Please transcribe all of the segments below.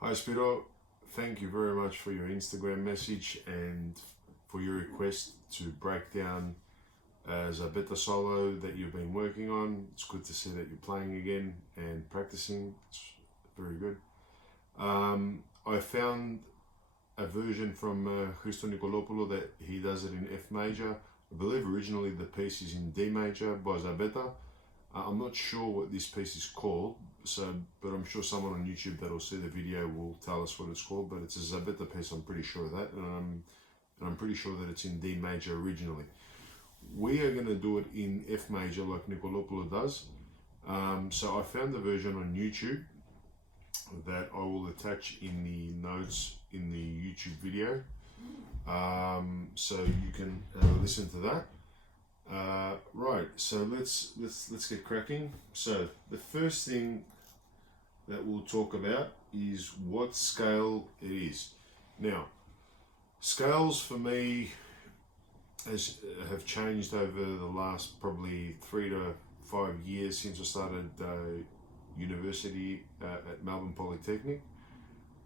Hi Spiro, thank you very much for your Instagram message and for your request to break down Zambetas Solo that you've been working on. It's good to see that you're playing again and practicing. It's very good. I found a version from Christos Nikolopoulos that he does it in F major. I believe originally the piece is in D major by Zambeta. I'm not sure what this piece is called, but I'm sure someone on YouTube that'll see the video will tell us what it's called. But it's a Zambeta piece, I'm pretty sure of that, and I'm pretty sure that it's in D major originally. We are going to do it in F major like Nikolopoulos does. So I found the version on YouTube that I will attach in the notes in the YouTube video, so you can listen to that. Right, so let's get cracking. So the first thing that we'll talk about is what scale it is. Now, scales for me have changed over the last probably 3 to 5 years since I started university at Melbourne Polytechnic.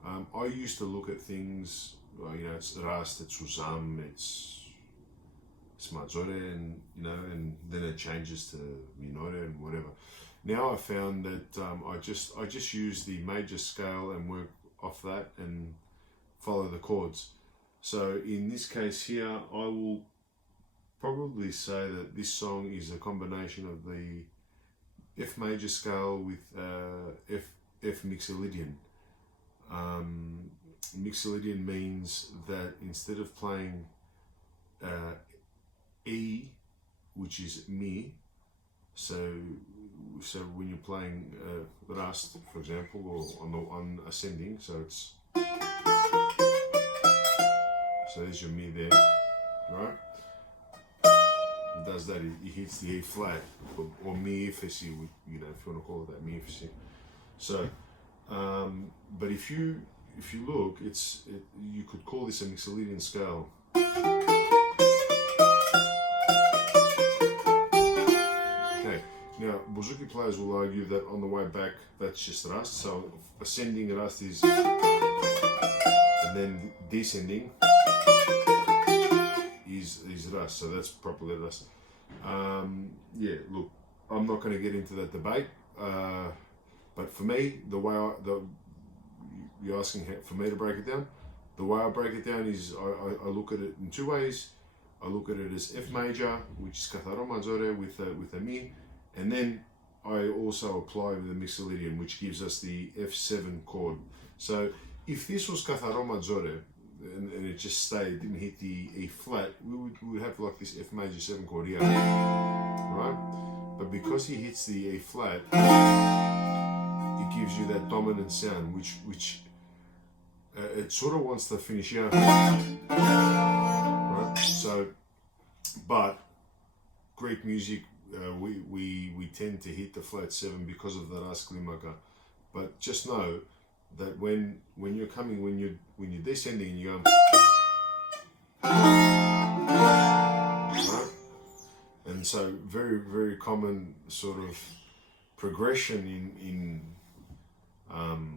I used to look at things, it's Rast, it's Uzam, it's Mazore, and and then it changes to minore and whatever. Now I found that I just use the major scale and work off that and follow the chords. So in this case here, I will probably say that this song is a combination of the F major scale with F Mixolydian. Mixolydian means that instead of playing E, which is mi, so when you're playing Rast, for example, or on ascending, so it's, so there's your mi there, right? It does that, it hits the E flat, or mi ifesi, if you want to call it that, mi ifesi. So, but if you look, you could call this a Mixolydian scale. Now, Bouzouki players will argue that on the way back, that's just Rast. So ascending Rast is, and then descending is Rast. So that's properly Rast. Yeah, look, I'm not going to get into that debate. But for me, you're asking for me to break it down. The way I break it down is I look at it in two ways. I look at it as F major, which is Catharo Maggiore with a mi. And then I also apply the Mixolydian, which gives us the F7 chord. So if this was Catharo Maggiore and it just stayed, didn't hit the E flat, we would have like this F major 7 chord here, right? But because he hits the E flat, it gives you that dominant sound, which it sort of wants to finish here, right? So, but Greek music, we tend to hit the flat 7 because of the Rast Klimaka. But just know that when you're descending and you go, right? And so very, very common sort of progression in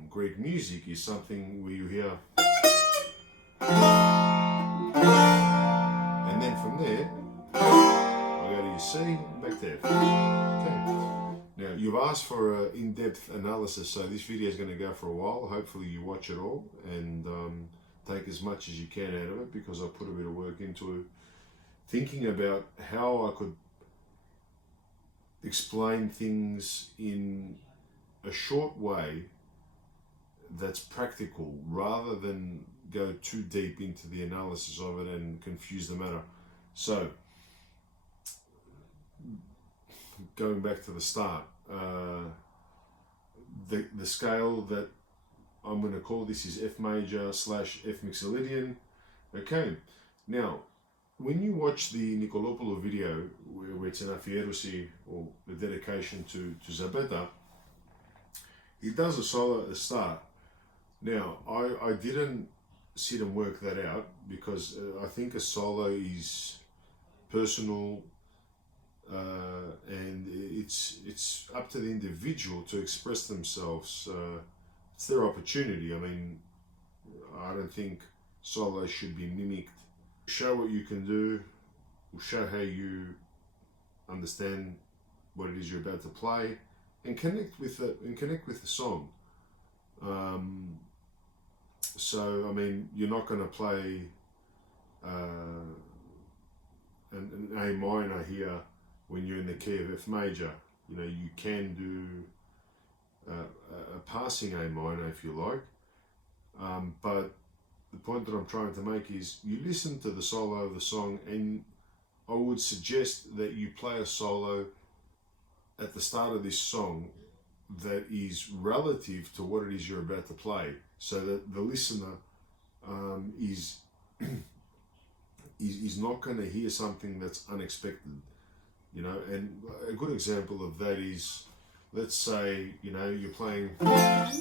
Greek music is something where you hear, and then from there C, back there. Okay. Now you've asked for an in-depth analysis, so this video is going to go for a while. Hopefully you watch it all and take as much as you can out of it, because I put a bit of work into thinking about how I could explain things in a short way that's practical, rather than go too deep into the analysis of it and confuse the matter. So, going back to the start, the scale that I'm going to call this is F major / F Mixolydian. Okay, now when you watch the Nikolopoulos video where it's an afierosi, or the dedication to Zambeta, he does a solo at the start. Now I didn't sit and work that out, because I think a solo is personal, and it's up to the individual to express themselves it's their opportunity. I mean, I don't think solos should be mimicked. Show what you can do, show how you understand what it is you're about to play, and connect with the song. So I mean, you're not going to play an A minor here when you're in the key of F major. You know, you can do a passing A minor if you like, but the point that I'm trying to make is you listen to the solo of the song, and I would suggest that you play a solo at the start of this song that is relative to what it is you're about to play, so that the listener is not going to hear something that's unexpected, you know. And a good example of that is, let's say, you know, you're playing, right?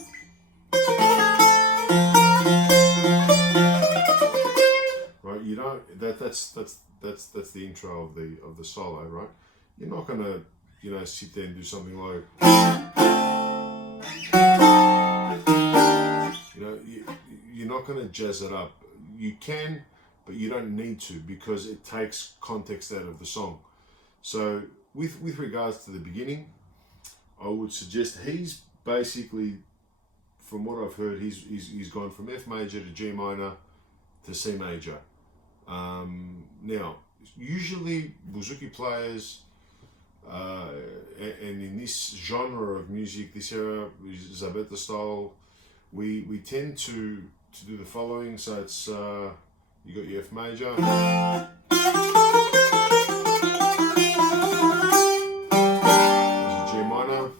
You don't, that's the intro of the solo, right? You're not going to, you know, sit there and do something like, you know, you're not going to jazz it up. You can, but you don't need to, because it takes context out of the song. So with regards to the beginning, I would suggest he's basically, from what I've heard, he's gone from F major to G minor to C major. Now, usually Bouzouki players, and in this genre of music, this era, Zambetas style, we tend to do the following. So it's you got your F major, there's a G minor,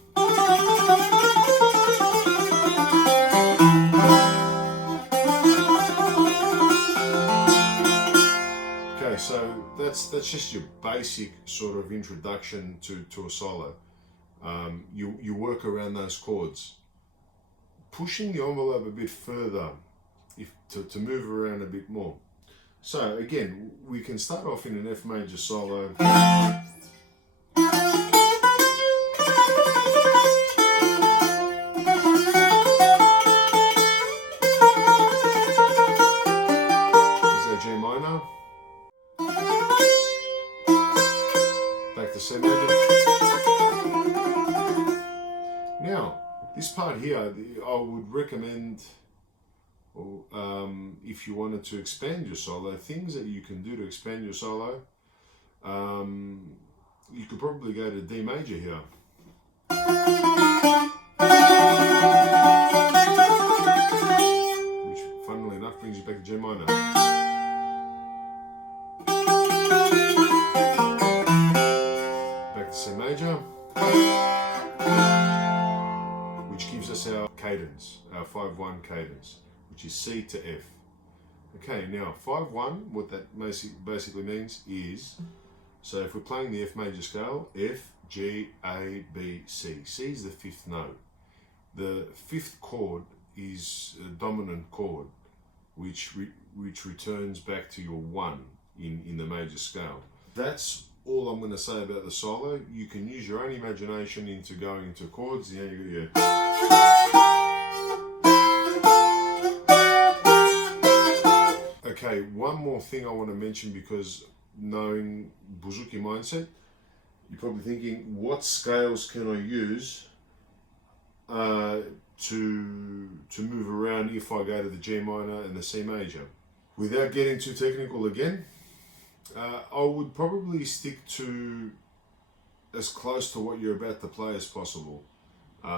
okay. So that's just your basic sort of introduction to a solo. You work around those chords, pushing the envelope a bit further, to move around a bit more. So again, we can start off in an F major solo. Is that G minor? Back to C major. Now, this part here, I would recommend, if you wanted to expand your solo, things that you can do to expand your solo, you could probably go to D major here. Which, funnily enough, brings you back to G minor. Back to C major. Which gives us our cadence, our 5-1 cadence, which is C to F. Okay, now 5-1, what that basically means is, so if we're playing the F major scale, F, G, A, B, C. C is the fifth note. The fifth chord is a dominant chord, which returns back to your 1 in the major scale. That's all I'm going to say about the solo. You can use your own imagination into going into chords. You know, you got your... Okay, one more thing I want to mention, because knowing Bouzouki mindset, you're probably thinking, what scales can I use to move around if I go to the G minor and the C major? Without getting too technical again, I would probably stick to as close to what you're about to play as possible.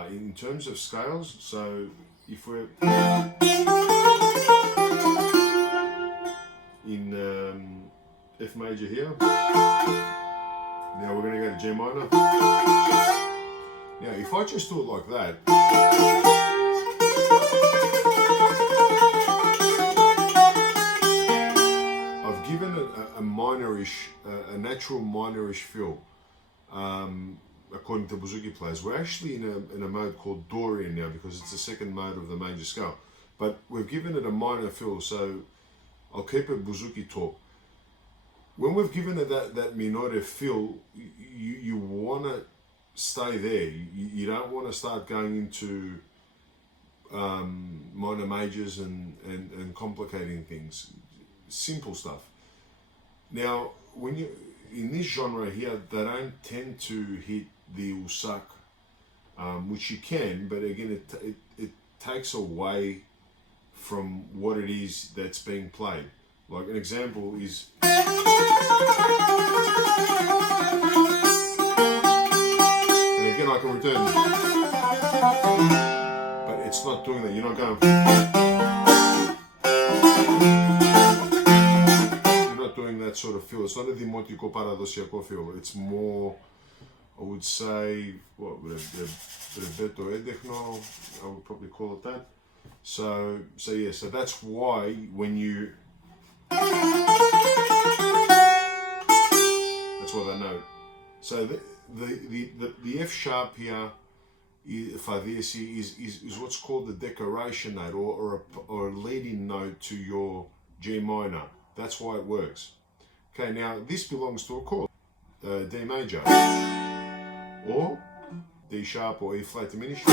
In terms of scales, so if we're in F major here, now we're going to go to G minor. Now if I just do it like that, I've given it a minorish, a natural minorish feel. According to Bouzouki players, we're actually in a mode called Dorian now, because it's the second mode of the major scale. But we've given it a minor feel, so I'll keep it Bouzouki talk. When we've given it that minore feel, you want to stay there. You don't want to start going into minor majors and complicating things. Simple stuff. Now, when you in this genre here, they don't tend to hit the usak, which you can, but again, it takes away from what it is that's being played. Like an example is, and again I can return, but it's not doing that. You're not going. Doing that sort of feel. It's not a δημοτικό παραδοσιακό feel. It's more, I would say, what would Rebeto Edechno, I would probably call it that. So yeah, so that's why when you, that's what I know. So the F sharp here, Fadesi, is what's called the decoration note or a leading note to your G minor. That's why it works. Okay, now this belongs to a chord, D major, or D sharp or E flat diminished.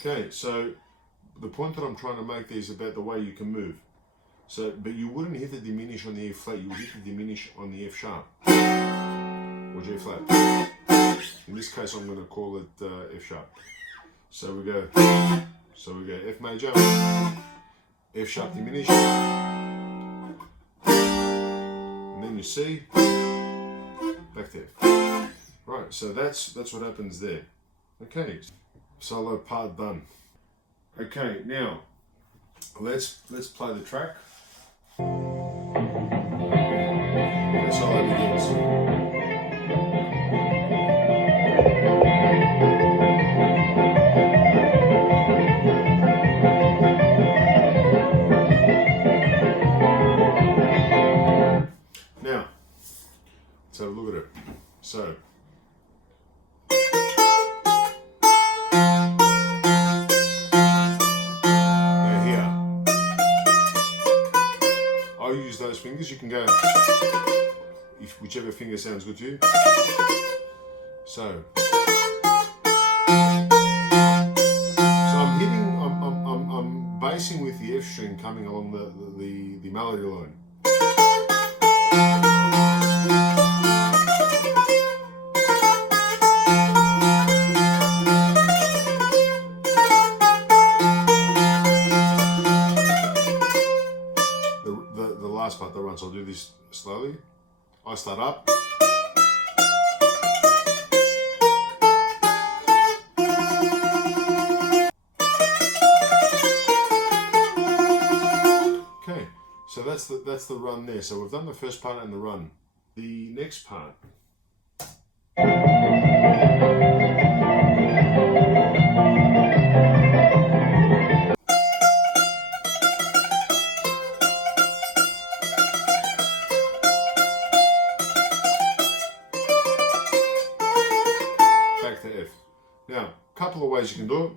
Okay, so the point that I'm trying to make there is about the way you can move. So, but you wouldn't hit the diminish on the E flat, you would hit the diminish on the F sharp, or G flat. In this case, I'm going to call it F sharp. So we go F major, F sharp diminished, and then you C, back to F. Right, so that's what happens there. Okay, solo part done. Okay, now let's play the track. The solo begins. Let's have a look at it. So, now here, I'll use those fingers. You can go, if whichever finger sounds good to you. So I'm basing with the F string coming along the melody line. The last part that runs, I'll do this slowly. I start up. Okay, so that's the run there. So we've done the first part and the run. The next part. Back to F. Now, a couple of ways you can do it.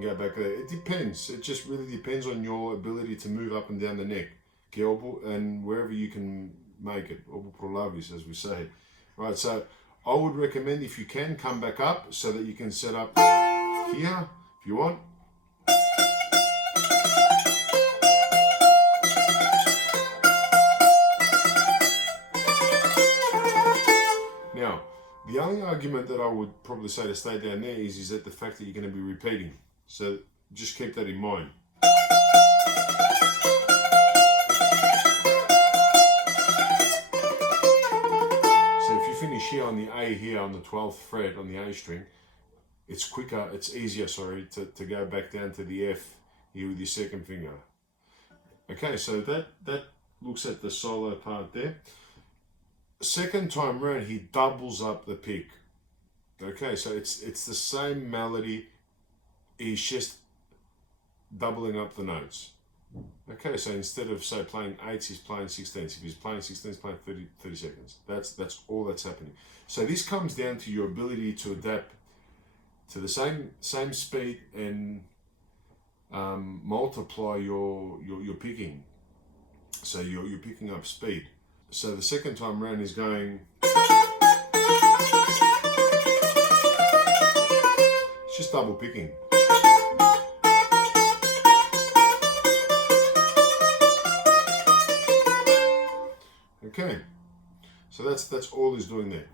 Go back there. It depends. It just really depends on your ability to move up and down the neck. And wherever you can make it. Obu prolavis, as we say. Right, so I would recommend, if you can, come back up so that you can set up here if you want. Now, the only argument that I would probably say to stay down there is that the fact that you're going to be repeating. So just keep that in mind. So if you finish here on the A here on the 12th fret on the A string, it's quicker, it's easier, sorry, to go back down to the F here with your second finger. Okay, so that looks at the solo part there. Second time round, he doubles up the pick. Okay, so it's the same melody. He's just doubling up the notes. Okay, so instead of, say, playing 8s, he's playing 16s. If he's playing 16s, he's playing 30 seconds. That's all that's happening. So this comes down to your ability to adapt to the same speed and multiply your picking. So you're picking up speed. So the second time round is going. just double picking. Okay, so that's all he's doing there.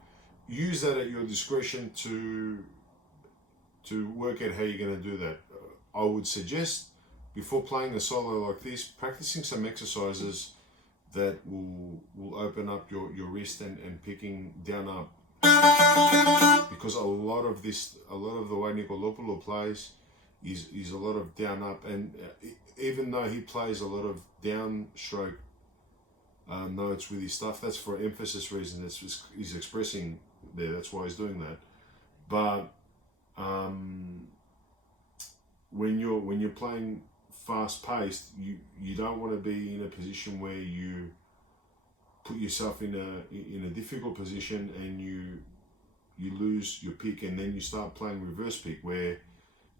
Use that at your discretion to work out how you're going to do that. I would suggest, before playing a solo like this, practicing some exercises that will open up your wrist and picking down up. Because a lot of the way Nikolopoulos plays is a lot of down up, and even though he plays a lot of downstroke notes with his stuff, that's for emphasis reason. That's just, he's expressing there. That's why he's doing that. But when you're playing fast paced, you don't want to be in a position where you put yourself in a difficult position and you lose your pick, and then you start playing reverse pick where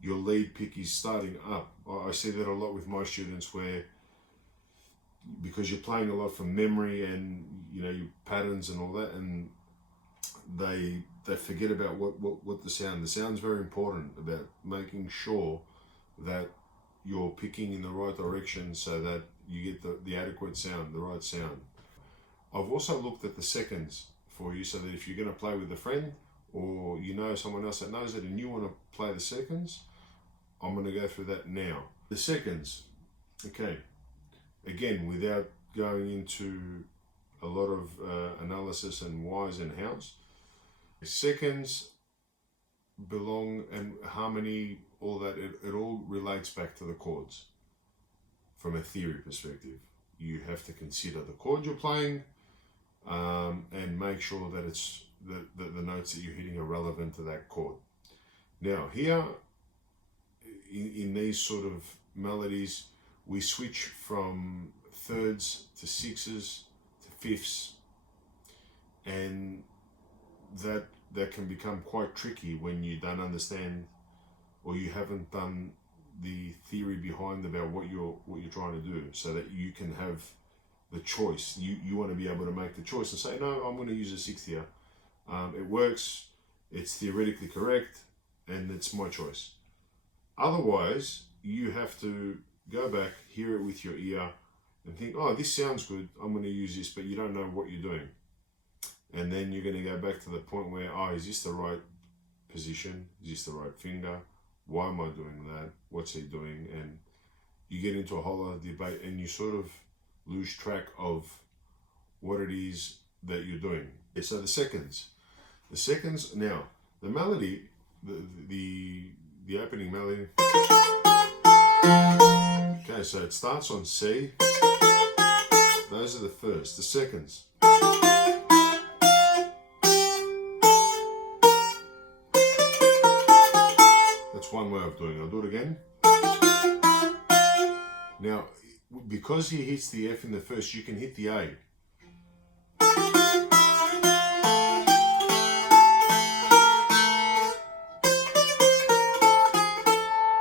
your lead pick is starting up. I see that a lot with my students, where because you're playing a lot from memory and your patterns and all that, and they forget about what the sound's very important, about making sure that you're picking in the right direction so that you get the adequate sound, the right sound. I've also looked at the seconds for you, so that if you're going to play with a friend or someone else that knows it and you want to play the seconds, I'm going to go through that now. The seconds, okay, again, without going into a lot of analysis and whys and hows, seconds belong, and harmony, all that, it all relates back to the chords. From a theory perspective, you have to consider the chord you're playing and make sure that it's the notes that you're hitting are relevant to that chord. Now here, in these sort of melodies, we switch from thirds to sixes to fifths, and that can become quite tricky when you don't understand, or you haven't done the theory behind about what you're trying to do, so that you can have the choice. You want to be able to make the choice and say, no, I'm going to use a sixth here. It works, it's theoretically correct, and it's my choice. Otherwise, you have to go back, hear it with your ear, and think, oh, this sounds good, I'm going to use this, but you don't know what you're doing. And then you're going to go back to the point where, oh, is this the right position? Is this the right finger? Why am I doing that? What's he doing? And you get into a whole other debate, and you sort of lose track of what it is that you're doing. So the seconds. Now, the melody, the opening melody. Okay, so it starts on C. Those are the first. The seconds. That's one way of doing it. I'll do it again. Now, because he hits the F in the first, you can hit the A.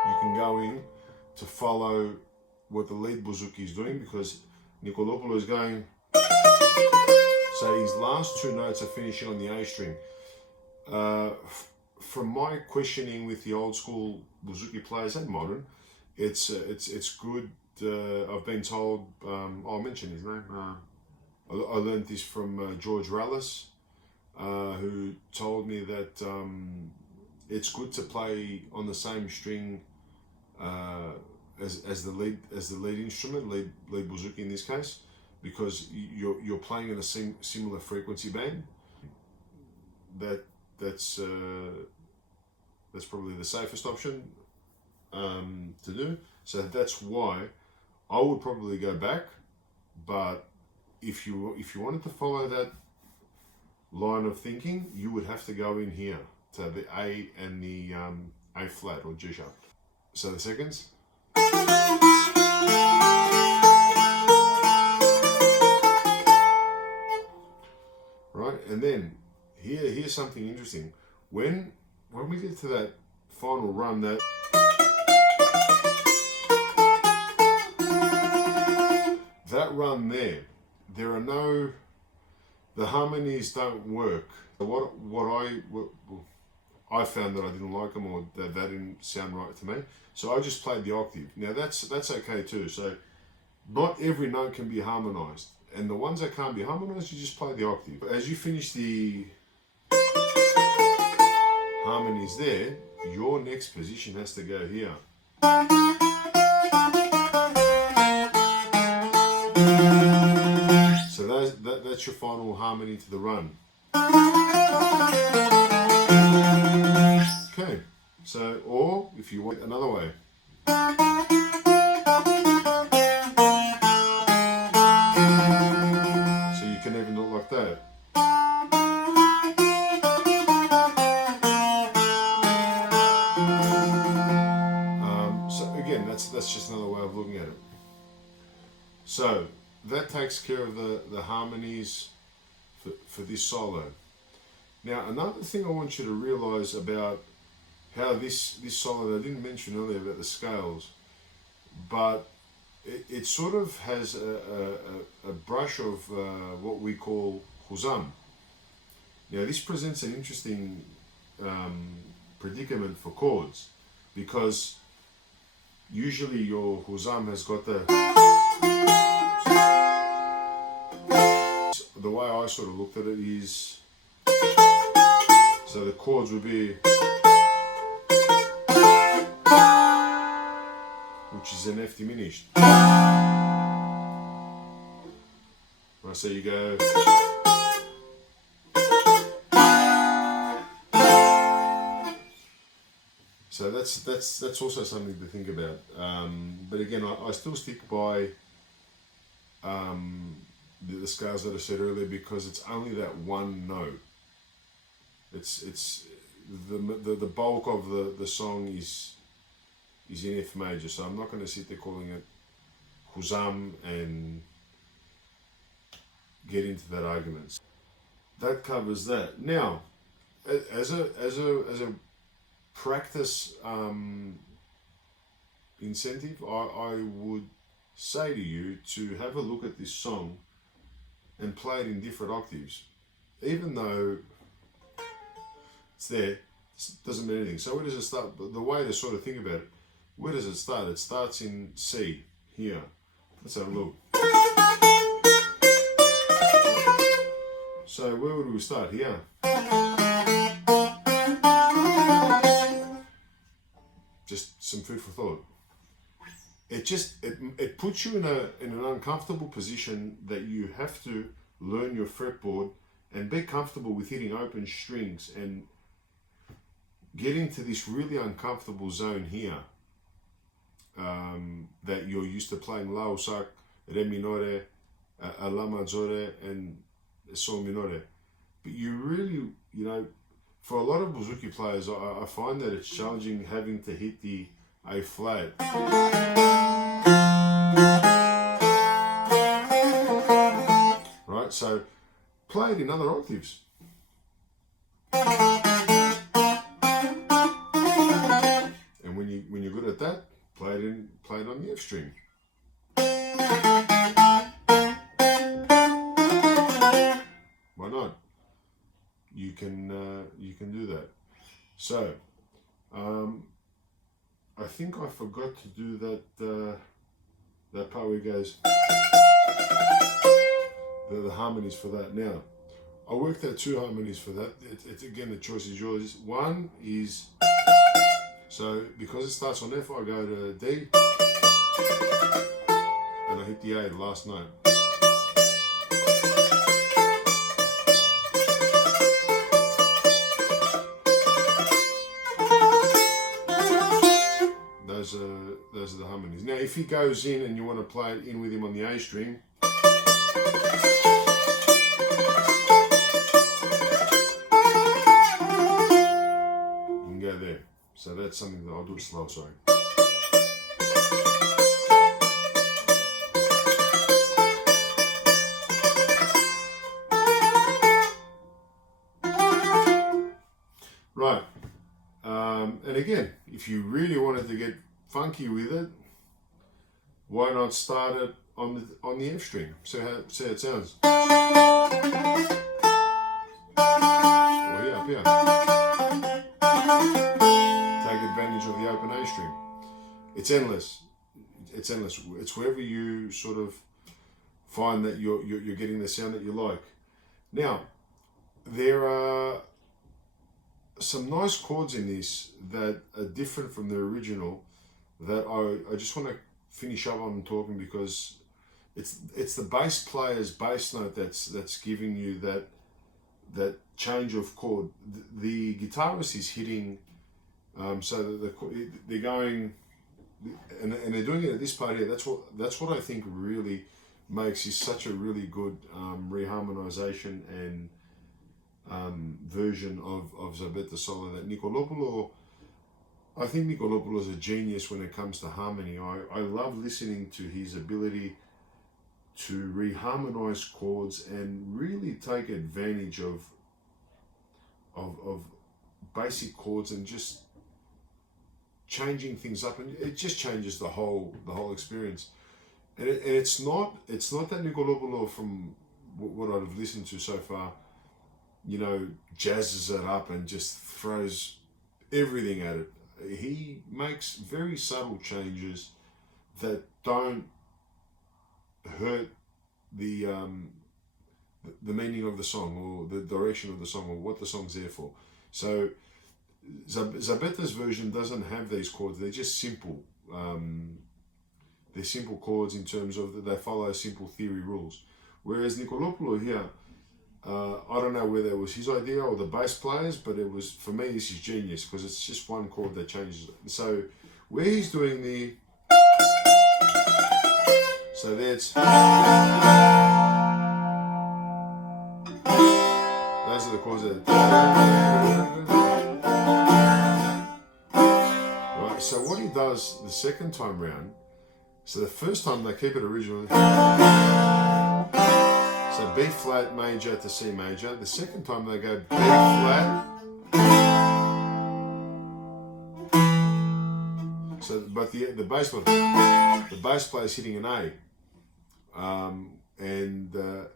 You can go in to follow what the lead Bouzouki is doing, because Nikolopoulos is going. So his last two notes are finishing on the A string. From my questioning with the old school Bouzouki players and modern, it's good. I've been told, I'll mention his name. I learned this from George Rallis, who told me that it's good to play on the same string as the lead instrument, lead Bouzouki in this case, because you're playing in a similar frequency band. That's probably the safest option to do. So that's why I would probably go back. But if you wanted to follow that line of thinking, you would have to go in here to the A and the A flat or G sharp. So the seconds. Right, and then here's something interesting. When we get to that final run, that run there are the harmonies don't work. I found that I didn't like them, or that didn't sound right to me. So I just played the octave. Now that's okay too. So not every note can be harmonized, and the ones that can't be harmonized, you just play the octave. As you finish the harmonies there, your next position has to go here. So that's your final harmony to the run. Okay, so, or if you want another way. So you can even do it like that. So again, that's just another way of looking at it. So that takes care of the harmonies for this solo. Now another thing I want you to realize about how this solo, I didn't mention earlier about the scales, but it sort of has a brush of what we call huzam. Now this presents an interesting predicament for chords, because usually your huzam has got the way I sort of looked at it is, so the chords would be, which is an F diminished. Right, so you go, so that's also something to think about. But again, I still stick by the scales that I said earlier, because it's only that one note. It's the bulk of the song is in F major, so I'm not going to sit there calling it huzam and get into that argument. That covers that. Now, as a practice incentive, I would say to you to have a look at this song and play it in different octaves, even though it's there. It doesn't mean anything. So where does it start? The way to sort of think about it, where does it start? It starts in C here. Let's have a look. So where would we start? Here. Just some food for thought. It puts you in an uncomfortable position that you have to learn your fretboard and be comfortable with hitting open strings and get into this really uncomfortable zone here, that you're used to playing La Usak, Re minore, La maggiore and Sol minore. But you really, for a lot of Bouzouki players, I find that it's challenging having to hit the A flat. Right, so play it in other octaves. And when you're good at that, play it on the F string. Why not? You can do that. So I think I forgot to do that part where it goes the harmonies for that. Now I worked out 2 harmonies for that. It's again, the choice is yours. One is, so because it starts on F, I go to D and I hit the A, the last note. Those are the harmonies. Now if he goes in and you want to play it in with him on the A string, you can go there. So that's something that I'll do it slow, sorry. Right. And again, if you really wanted to get funky with it, why not start it on the F string? See how it sounds. Or here, up here. it's endless. It's endless. It's wherever you sort of find that you're getting the sound that you like. Now, there are some nice chords in this that are different from the original that I just want to finish up on talking, because it's the bass player's bass note that's giving you that change of chord. The guitarist is hitting, so that they're going, and they're doing it at this part here. That's what I think really makes this such a really good reharmonization and version of Zambetas Solo. That Nikolopoulos, I think Nikolopoulos is a genius when it comes to harmony. I love listening to his ability to reharmonize chords and really take advantage of basic chords and just changing things up, and it just changes the whole experience. And it's not that Nikolopoulos, from what I've listened to so far, jazzes it up and just throws everything at it. He makes very subtle changes that don't hurt the meaning of the song or the direction of the song or what the song's there for. So Zambetas' version doesn't have these chords. They're just simple. They're simple chords in terms of they follow simple theory rules. Whereas Nikolopoulos here, I don't know whether it was his idea or the bass players, but it was, for me, this is genius, because it's just one chord that changes it. So where he's doing so that's, those are the chords that, right, so what he does the second time round, so the first time they keep it originally, so B flat major to C major. The second time they go B flat. So, but the bass player is hitting an A, and I'm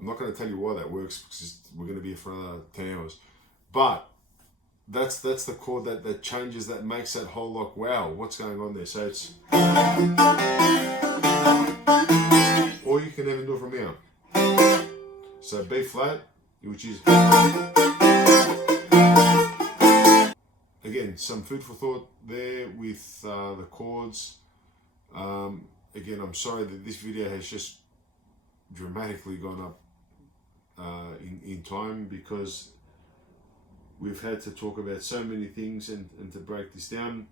not going to tell you why that works, because we're going to be here for another 10 hours. But that's the chord that changes, that makes that whole like, wow, what's going on there? So it's, or you can even do it from here. So B flat, which is, again, some food for thought there with the chords. Again, I'm sorry that this video has just dramatically gone up in time, because we've had to talk about so many things and to break this down.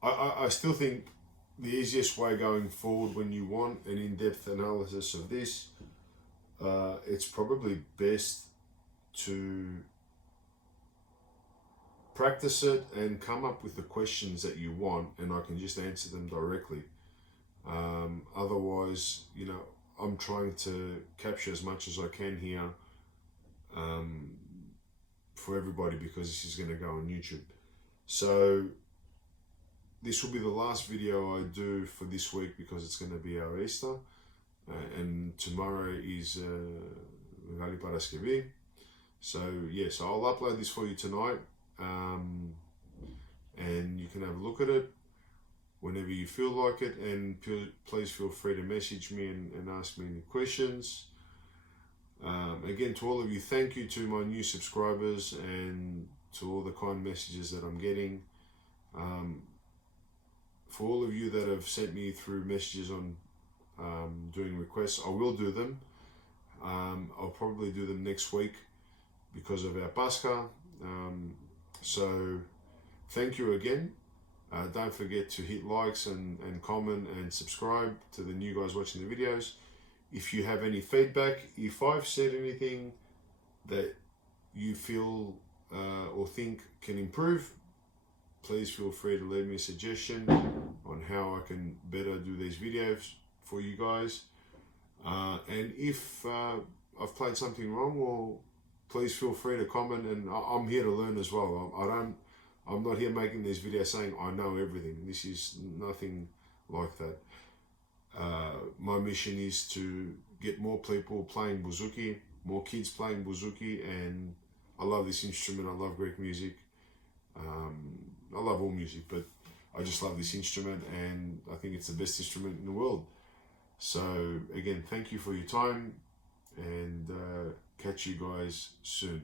I still think the easiest way going forward, when you want an in-depth analysis of this, it's probably best to practice it and come up with the questions that you want, and I can just answer them directly. Otherwise, I'm trying to capture as much as I can here for everybody, because this is going to go on YouTube. So this will be the last video I do for this week, because it's going to be our Easter, and tomorrow is Μεγάλη Παρασκευή. So yes, I'll upload this for you tonight, and you can have a look at it whenever you feel like it, and please feel free to message me and ask me any questions. Again, to all of you, thank you to my new subscribers and to all the kind messages that I'm getting. For all of you that have sent me through messages on doing requests, I will do them. I'll probably do them next week because of our Pascha. So thank you again. Don't forget to hit likes and comment and subscribe to the new guys watching the videos. If you have any feedback, if I've said anything that you feel or think can improve, please feel free to leave me a suggestion on how I can better do these videos for you guys. And if I've played something wrong, well, please feel free to comment, and I'm here to learn as well. I'm not here making these videos saying I know everything. This is nothing like that. My mission is to get more people playing Bouzouki, more kids playing Bouzouki, and I love this instrument. I love Greek music. I love all music, but I just love this instrument, and I think it's the best instrument in the world. So again, thank you for your time, and catch you guys soon.